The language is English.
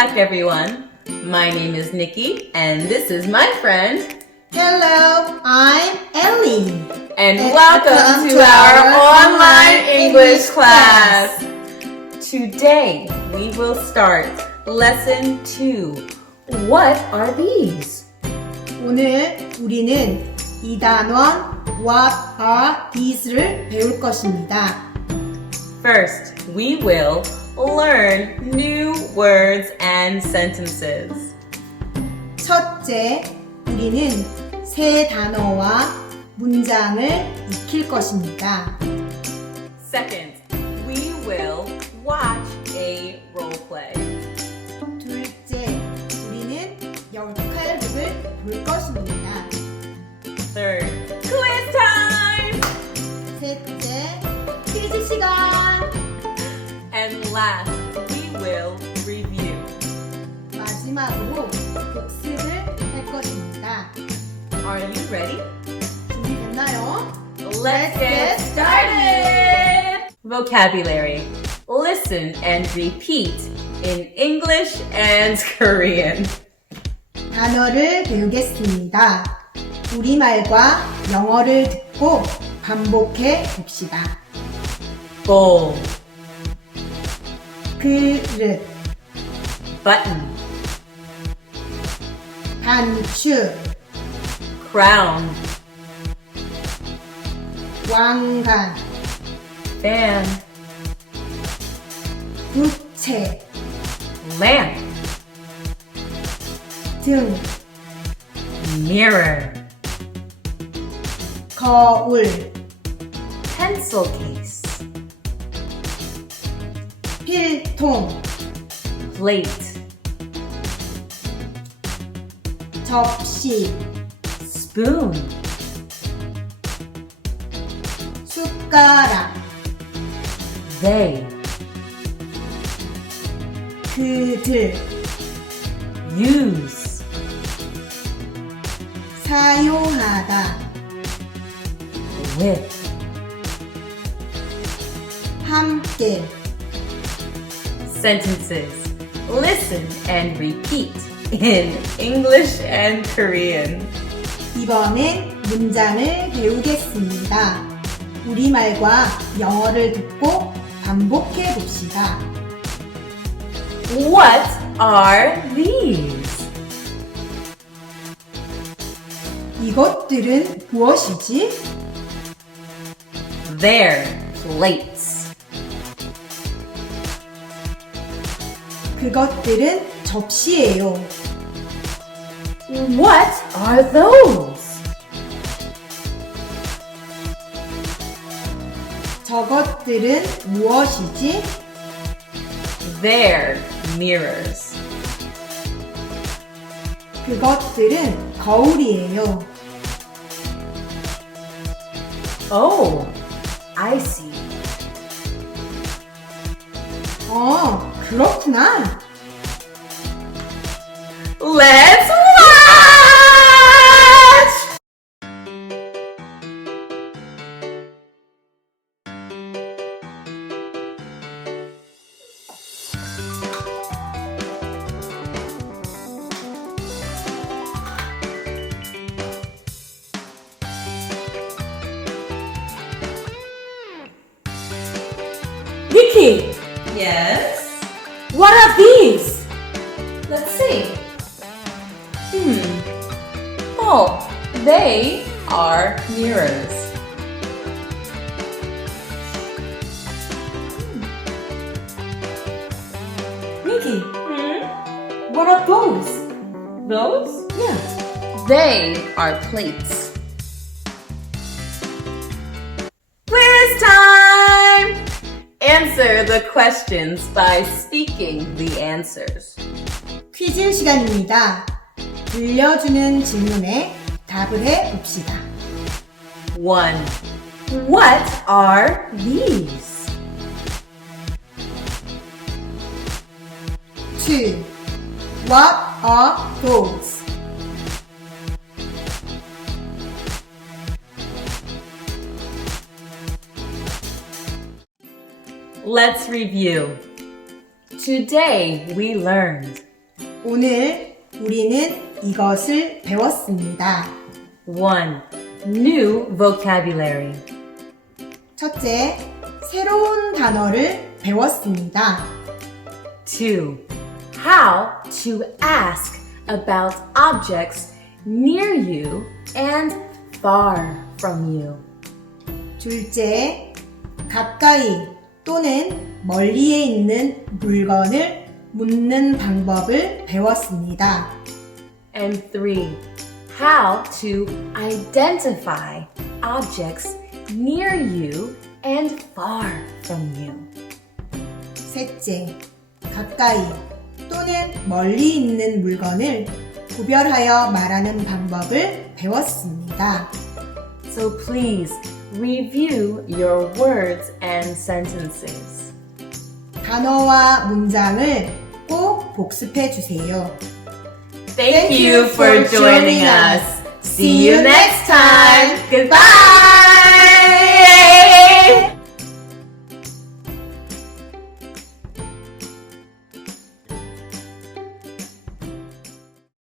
back, everyone. My name is Nikki, and this is my friend. Hello, I'm Ellie. And welcome to our online English class. Today, we will start lesson 2. What are these? 오늘 우리는 이 단원 What are these를 배울 것입니다. First, we will learn new words and sentences. 첫째, 우리는 새 단어와 문장을 익힐 것입니다. Second, we will watch a role play. 둘째, 우리는 역할극을 볼 것입니다. Third, quiz time! 셋째, 퀴즈 시간! And last, we will review. 마지막으로 복습을 할 것입니다. Are you ready? 준비됐나요? Let's get started! Vocabulary. Listen and repeat in English and Korean. 단어를 배우겠습니다. 우리말과 영어를 듣고 반복해 봅시다. Bowl, 그릇, button, 단추, crown, 왕관, fan, 부채, lamp, 등, mirror, 거울, pencil case, 필통, plate, 접시, spoon, 숟가락, they, 그들, use, 사용하다, with, 함께, sentences. Listen and repeat in English and Korean. 이번엔 문장을 배우겠습니다. 우리말과 영어를 듣고 반복해 봅시다. What are these? 이것들은 무엇이지? They're plates. 그것들은 접시예요. What are those? 저것들은 무엇이지? They're mirrors. 그것들은 거울이에요. Oh, I see. 그렇구나. Let's watch! Nikki, Yes? what are these? Let's see. Oh, they are mirrors. Nikki, what are those? Those? Yeah. They are plates. Quiz time! Answer the questions by speaking the answers. 퀴즈 시간입니다. 들려주는 질문에 답을 해 봅시다. 1. What are these? 2. What are those? Let's review. Today we learned 오늘 우리는 이것을 배웠습니다. 1. New vocabulary. 첫째, 새로운 단어를 배웠습니다. 2. How to ask about objects near you and far from you. 둘째, 가까이 또는 멀리에 있는 물건을 묻는 방법을 배웠습니다. And 3. How to identify objects near you and far from you. 셋째, 가까이 또는 멀리 있는 물건을 구별하여 말하는 방법을 배웠습니다. So please review your words and sentences. 단어와 문장을 꼭 복습해 주세요. Thank you for joining us. See you next time. Goodbye.